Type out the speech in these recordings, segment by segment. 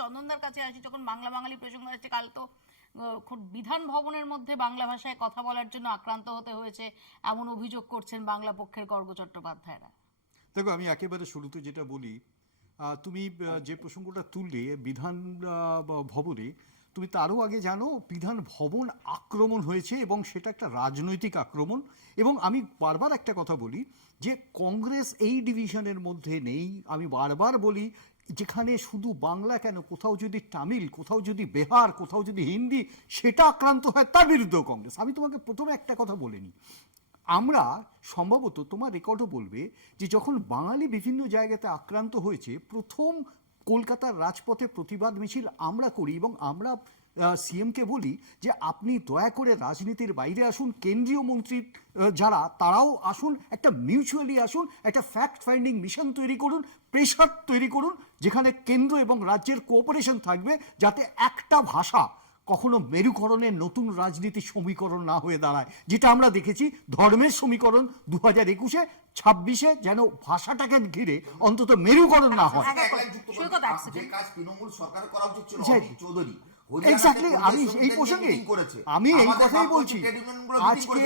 চন্দনদার কাছে আসি, যখন বাংলা বাঙালি প্রসঙ্গ আসছে, কাল তো বিধান ভবনের মধ্যে বাংলা ভাষায় কথা বলার জন্য আক্রান্ত হতে হয়েছে এমন অভিযোগ করছেন বাংলা পক্ষের গর্গ চট্টোপাধ্যায়রা। দেখো, আমি একেবারে শুরুতে যেটা বলি, তুমি যে প্রসঙ্গটা তুললে বিধান ভবনে, তুমি তারও আগে জানো বিধান ভবন আক্রমণ হয়েছে এবং সেটা একটা রাজনৈতিক আক্রমণ। এবং আমি বারবার একটা কথা বলি যে কংগ্রেস এই ডিভিশনের মধ্যে নেই। আমি বারবার বলি, যেখানে শুধু বাংলা কেন, কোথাও যদি তামিল, কোথাও যদি বিহার, কোথাও যদি হিন্দি সেটা আক্রান্ত হয়, তার বিরুদ্ধেও কংগ্রেস। আমি তোমাকে প্রথমে একটা কথা বলে নিই, আমরা সম্ভবত, তোমার রেকর্ডও বলবে, যে যখন বাঙালি বিভিন্ন জায়গাতে আক্রান্ত হয়েছে, প্রথম কলকাতার রাজপথে প্রতিবাদ মিছিল আমরা করি এবং আমরা সিএমকে বলি যে আপনি দয়া করে রাজনীতির বাইরে আসুন, কেন্দ্রীয় মন্ত্রী যারা তারাও আসুন, একটা মিউচুয়ালি আসুন, একটা ফ্যাক্ট ফাইন্ডিং মিশন তৈরি করুন, প্রেশার তৈরি করুন, যেখানে কেন্দ্র এবং রাজ্যের কোঅপারেশন থাকবে, যাতে একটা ভাষা কখনো মেরুকরণের নতুন রাজনীতির সমীকরণ না হয়ে দাঁড়ায়। যেটা আমরা দেখেছি ধর্মের সমীকরণ 2021-এ, 26-এ যেন ভাষাটাকে ঘিরে অন্তত মেরুকরণ না হয়। এক্স্যাক্টলি, আমি এই প্রসঙ্গে আমি এই কথাই বলছি। আজকে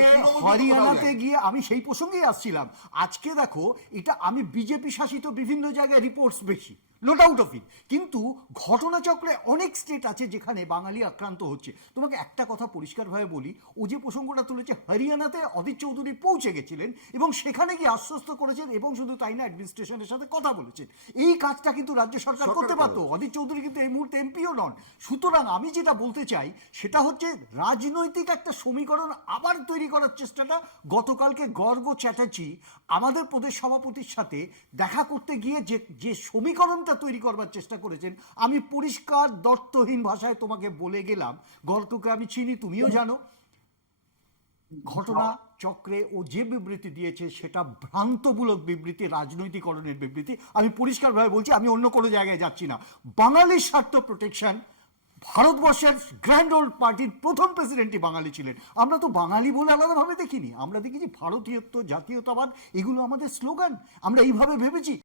হরিয়ানাতে গিয়ে আমি সেই প্রসঙ্গেই আসছিলাম। আজকে দেখো, এটা আমি বিজেপি শাসিত বিভিন্ন জায়গায় রিপোর্টস বেশি, নো ডাউট অফ ইট, কিন্তু ঘটনাচক্রে অনেক স্টেট আছে যেখানে বাঙালি আক্রান্ত হচ্ছে। তোমাকে একটা কথা পরিষ্কারভাবে বলি, ও যে প্রসঙ্গটা তুলেছে, হরিয়ানাতে অধীর চৌধুরী পৌঁছে গেছিলেন এবং সেখানে গিয়ে আশ্বস্ত করেছেন, এবং শুধু তাই না, অ্যাডমিনিস্ট্রেশনের সাথে কথা বলেছেন। এই কাজটা কিন্তু রাজ্য সরকার করতে পারত। অধীর চৌধুরী কিন্তু এই মুহূর্তে এমপিও নন। সুতরাং আমি যেটা বলতে চাই সেটা হচ্ছে, রাজনৈতিক একটা সমীকরণ আবার তৈরি করার চেষ্টাটা, গতকালকে গর্গ চ্যাটার্জি আমাদের প্রদেশ সভাপতির সাথে দেখা করতে গিয়ে যে সমীকরণটা তৈরি করবার চেষ্টা করেছেন, আমি পরিষ্কার দর্থহীন ভাষায় তোমাকে বলে গেলাম, গর্গকে আমি চিনি, তুমিও জানো, ঘটনা চক্রে ও যে বিবৃতি দিয়েছে সেটা ভ্রান্তমূলক বিবৃতি, রাজনৈতিকরণের বিবৃতি। আমি পরিষ্কারভাবে বলছি, আমি অন্য কোনো জায়গায় যাচ্ছি না। বাঙালির স্বার্থ প্রোটেকশন, ভারতবর্ষের গ্র্যান্ড ওল্ড পার্টির প্রথম প্রেসিডেন্টই বাঙালি ছিলেন। আমরা তো বাঙালি বলে আলাদাভাবে দেখিনি, আমরা দেখেছি ভারতীয়ত্ব, জাতীয়তাবাদ, এগুলো আমাদের স্লোগান, আমরা এইভাবে ভেবেছি।